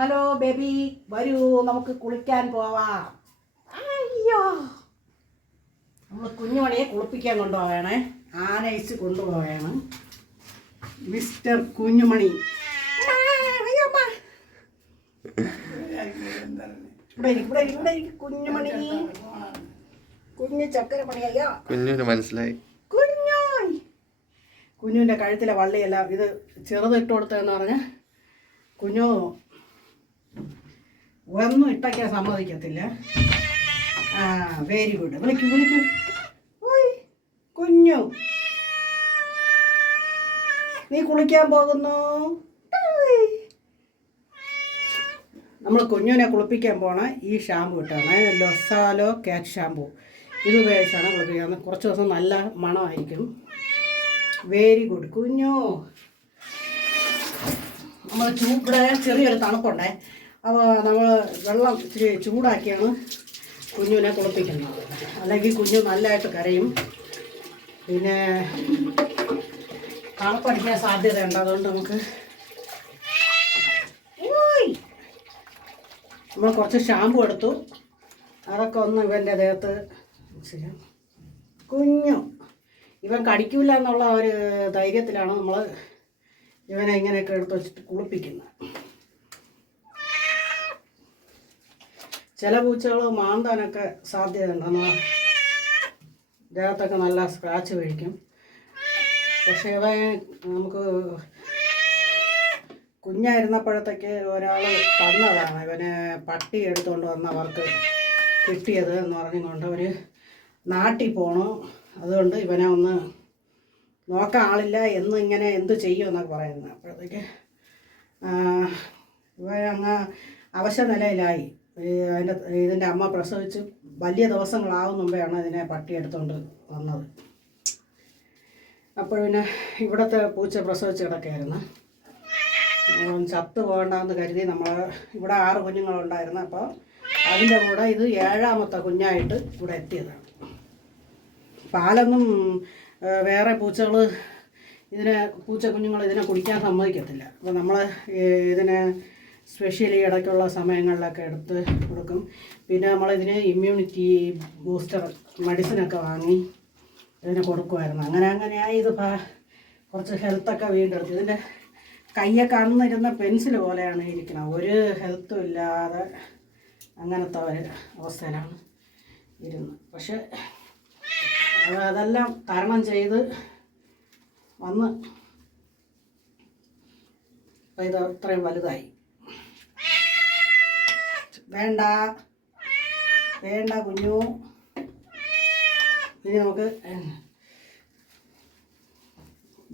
Hello baby വരൂ നമുക്ക് കുളിക്കാൻ പോവാം. അയ്യോ. നമ്മൾ കുഞ്ഞുമണിയെ കുളിപ്പിക്കാൻ കൊണ്ടുപോവേണേ. ആനയിച്ച് കൊണ്ടുപോവേണം. മിസ്റ്റർ കുഞ്ഞുമണി. കുഞ്ഞുമണി. കുഞ്ഞു ചക്കര കുഞ്ഞിന് മനസ്സിലായി. കുഞ്ഞു. കുഞ്ഞുവിന്റെ കഴുത്തിലെ വള്ളിയെല്ലാം ഇത് ചെറുതിട്ട് കൊടുത്തതെന്ന് പറഞ്ഞ് കുഞ്ഞു ഒന്നും ഇട്ടയ്ക്കാൻ സമ്മതിക്കത്തില്ല. ആ വെരി ഗുഡ് വിളിക്കൂ വിളിക്കൂ. ഓയ് കുഞ്ഞു. നീ കുളിക്കാൻ പോകുന്നു? നമ്മൾ കുഞ്ഞുവിനെ കുളിപ്പിക്കാൻ പോണ ഈ ഷാമ്പു ഇട്ടാണ്. ലൊസാലോ കാറ്റ് ഷാമ്പു ഇത് ഉപയോഗിച്ചാണ് കുളിപ്പിക്കുന്നത്. കുറച്ച് ദിവസം നല്ല മണമായിരിക്കും. വെരി ഗുഡ് കുഞ്ഞു. നമ്മൾ ചൂട് ചെറിയൊരു തണുപ്പുണ്ടേ. അപ്പോൾ നമ്മൾ വെള്ളം ഇച്ചിരി ചൂടാക്കിയാണ് കുഞ്ഞുവിനെ കുളിപ്പിക്കുന്നത്. അല്ലെങ്കിൽ കുഞ്ഞു നല്ലതായിട്ട് കരയും. പിന്നെ തണുപ്പടിക്കാൻ സാധ്യതയുണ്ട്. അതുകൊണ്ട് നമുക്ക് നമ്മൾ കുറച്ച് ഷാമ്പു എടുത്തു. അതൊക്കെ ഒന്ന് ഇവന്റെ ദേഹത്ത് ചെയ്യാം. കുഞ്ഞു. ഇവൻ കടിക്കൂല എന്നുള്ള ഒരു ധൈര്യത്തിലാണ് നമ്മൾ ഇവനെ ഇങ്ങനെയൊക്കെ എടുത്ത് വെച്ചിട്ട് കുളിപ്പിക്കുന്നത്. ചില പൂച്ചകൾ മാന്താനൊക്കെ സാധ്യതയുണ്ട്. നമ്മൾ ദേഹത്തൊക്കെ നല്ല സ്ക്രാച്ച് കഴിക്കും പക്ഷേ ഇവ നമുക്ക് കുഞ്ഞായിരുന്നപ്പോഴത്തേക്ക് ഒരാൾ തന്നതാണ്. ഇവനെ പട്ടി എടുത്തുകൊണ്ട് വന്നവർക്ക് കിട്ടിയത് എന്ന് പറഞ്ഞുകൊണ്ട് അവർ നാട്ടിൽ പോണു. അതുകൊണ്ട് ഇവനെ ഒന്ന് നോക്കാൻ ആളില്ല. എന്ന് ഇങ്ങനെ എന്ത് ചെയ്യും എന്നൊക്കെ പറയുന്നത്. അപ്പോഴത്തേക്ക് ഇവ അങ്ങ് അവശ നിലയിലായി ഈ അതിന്റെ ഇതിന്റെ അമ്മ പ്രസവിച്ച് വലിയ ദിവസങ്ങളാവും മുമ്പെയാണ് ഇതിനെ പട്ടി എടുത്തുകൊണ്ട് വന്നത്. അപ്പോൾ പിന്നെ ഇവിടുത്തെ പൂച്ച പ്രസവിച്ച് കിടക്കായിരുന്നു ചത്തു പോകണ്ടെന്ന് കരുതി നമ്മൾ ഇവിടെ ആറ് കുഞ്ഞുങ്ങളുണ്ടായിരുന്നു. അപ്പോൾ അതിന്റെ കൂടെ ഇത് ഏഴാമത്തെ കുഞ്ഞായിട്ട് ഇവിടെ എത്തിയതാണ്. പാലൊന്നും വേറെ പൂച്ചകൾ ഇതിനെ പൂച്ച കുഞ്ഞുങ്ങൾ ഇതിനെ കുടിക്കാൻ സമ്മതിക്കത്തില്ല. അപ്പോൾ നമ്മൾ ഇതിനെ സ്പെഷ്യലി ഇടയ്ക്കുള്ള സമയങ്ങളിലൊക്കെ എടുത്ത് കൊടുക്കും. പിന്നെ നമ്മളിതിന് ഇമ്മ്യൂണിറ്റി ബൂസ്റ്റർ മെഡിസിനൊക്കെ വാങ്ങി ഇതിന് കൊടുക്കുമായിരുന്നു അങ്ങനെ അങ്ങനെയായി ഇത് കുറച്ച് ഹെൽത്തൊക്കെ വീണ്ടെടുത്തു. ഇതിന്റെ കയ്യൊക്കെ അന്നിരുന്ന പെൻസിൽ പോലെയാണ് ഇരിക്കുന്നത് ഒരു ഹെൽത്തും ഇല്ലാതെ അങ്ങനത്തെ ഒരു അവസ്ഥയിലാണ് ഇരുന്നത്. പക്ഷെ അത് അതെല്ലാം തരണം ചെയ്ത് വന്ന് ഇത് അത്രയും വലുതായി. വേണ്ട. വേണ്ട കുഞ്ഞു. ഇനി നമുക്ക്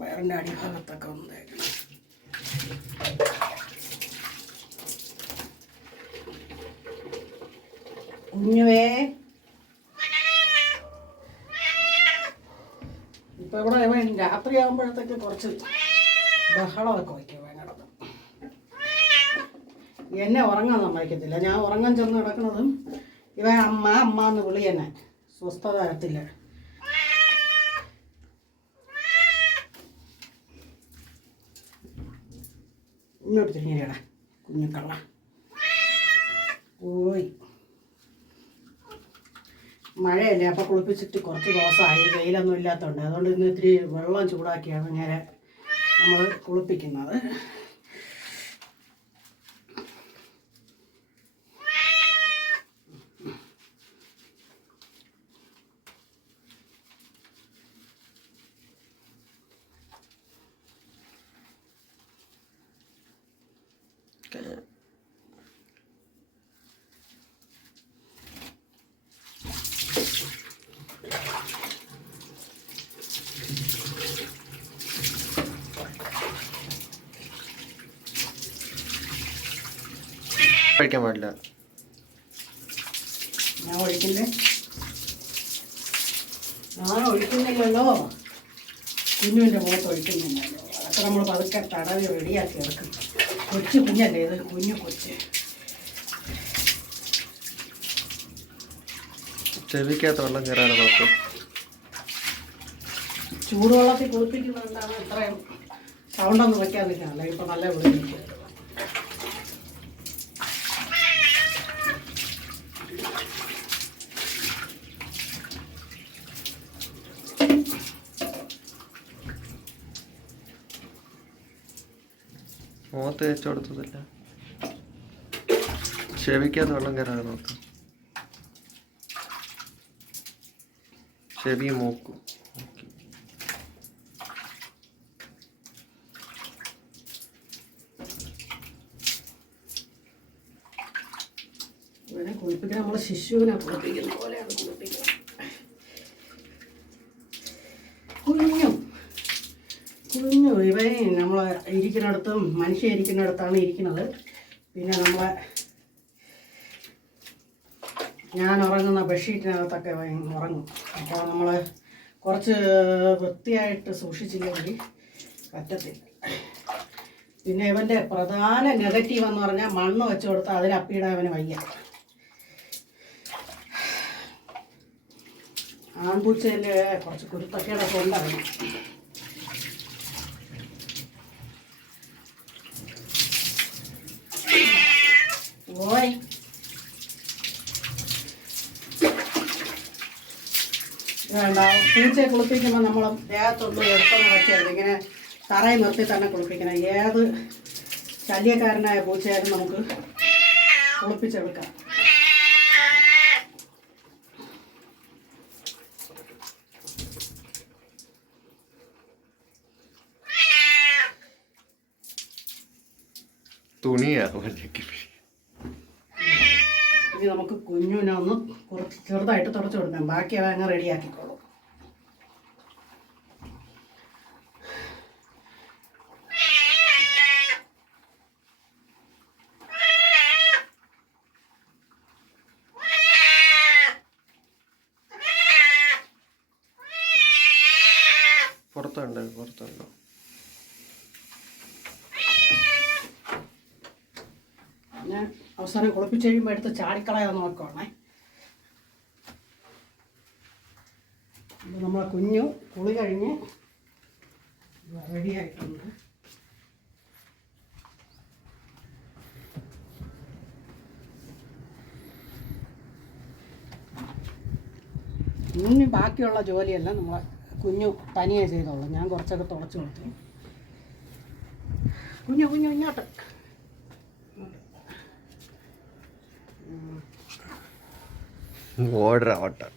വയറിന്റെ അടിഭാഗത്തൊക്കെ ഒന്ന് കുഞ്ഞുവേ. ഇപ്പൊ ഇവിടെ രാത്രിയാകുമ്പോഴത്തേക്ക് കുറച്ച് ബഹളമൊക്കെ വയ്ക്കും കിടന്ന്. എന്നെ ഉറങ്ങാൻ സമ്മതിക്കത്തില്ല. ഞാൻ ഉറങ്ങാൻ ചെന്ന് കിടക്കുന്നതും ഇവ അമ്മ അമ്മ എന്ന് വിളി എന്നെ. സ്വസ്ഥത തരത്തില്ല ഇങ്ങോട്ട് കുഞ്ഞുക്കള്ള. പോയി. മഴയല്ലേ അപ്പോൾ കുളിപ്പിച്ചിട്ട് കുറച്ച് ദിവസമായി. വെയിലൊന്നും ഇല്ലാത്തതുകൊണ്ട് അതുകൊണ്ട് ഇന്ന് ഇത്തിരി വെള്ളം ചൂടാക്കിയാണ് ഇങ്ങനെ നമ്മൾ കുളിപ്പിക്കുന്നത്. കഴിക്കാൻ പാടില്ല. ഞാൻ ഒഴിക്കില്ലേ ഞാൻ ഒഴിക്കുന്നില്ലല്ലോ. കുഞ്ഞുവിന്റെ മുഖത്ത് ഒഴിക്കുന്നില്ലല്ലോ. അത്ര നമ്മൾ പതുക്കെ തടവി റെഡിയാക്കി എടുക്കും കൊച്ചു കുഞ്ഞല്ലേ ഇത് കുഞ്ഞു കൊച്ച് ചെവിക്കകത്ത് വെള്ളം കയറാനോ നോക്കും. ചൂടുവെള്ളത്തിൽ കുളിപ്പിക്കുന്നതുകൊണ്ടാണ് ഇത്രയും സൗണ്ടൊന്നും വെക്കാതിരിക്കുക അല്ലെങ്കിൽ ഇപ്പം നല്ല വിളിക്കും മുഖത്ത് തേച്ച് കൊടുത്തതില്ല. ചെവിക്കകത്ത് വെള്ളം കയറാതെ നോക്കാം. ചെവി മൂക്കും. ശിശുവിനെ കുളിപ്പിക്കുന്ന പോലെയാണ് കുളിപ്പിക്കുന്നത് കുഞ്ഞു ഇവൻ നമ്മൾ ഇരിക്കുന്നിടത്തും മനുഷ്യ ഇരിക്കുന്നിടത്താണ് ഇരിക്കുന്നത്. പിന്നെ നമ്മളെ ഞാൻ ഉറങ്ങുന്ന ബെഡ്ഷീറ്റിനകത്തൊക്കെ ഉറങ്ങും. അപ്പോൾ നമ്മൾ കുറച്ച് വൃത്തിയായിട്ട് സൂക്ഷിച്ചില്ലെങ്കിൽ പറ്റത്തില്ല. പിന്നെ ഇവന്റെ പ്രധാന നെഗറ്റീവ് എന്ന് പറഞ്ഞാൽ മണ്ണ് വെച്ച് കൊടുത്താൽ അതിൽ അവന് വയ്യ. ആൺപൂച്ചയിൽ കുറച്ച് കുരുത്തക്കേടൊക്കെ ഉണ്ടായിരുന്നു ഓയ് വേണ്ട പൂച്ചയെ കുളിപ്പിക്കുമ്പോൾ നമ്മൾ ദേഹത്തൊന്നും എടുത്തൊന്നും വെക്കരുത് ഇങ്ങനെ തറയിൽ നിർത്തി തന്നെ കുളിപ്പിക്കണം. ഏത് ശല്യക്കാരനായ പൂച്ചയായാലും നമുക്ക് കുളിപ്പിച്ചെടുക്കാം. തുണിയാ ഇനി നമുക്ക് കുഞ്ഞുവിനെ ഒന്ന് കുറച്ച് ചെറുതായിട്ട് തുടച്ചു കൊടുക്കാം. ബാക്കി അവ അങ്ങ് റെഡിയാക്കിക്കോളും പുറത്തുണ്ട് പുറത്തുണ്ട്. അവസാനം കുളിപ്പിച്ച് കഴിയുമ്പോൾ എടുത്ത് ചാടിക്കളയാൻ നോക്കണേ അപ്പോൾ നമ്മളെ കുഞ്ഞു കുളി കഴിഞ്ഞ് റെഡിയായിട്ടുണ്ട് ഇനി ബാക്കിയുള്ള ജോലിയെല്ലാം നമ്മളെ കുഞ്ഞു തനിയെ ചെയ്തോളൂ ഞാൻ കുറച്ചൊക്കെ തുളച്ചു കൊടുത്തു. കുഞ്ഞു കുഞ്ഞു ഇങ്ങോട്ട്. ஓடுற ஆட்டம்.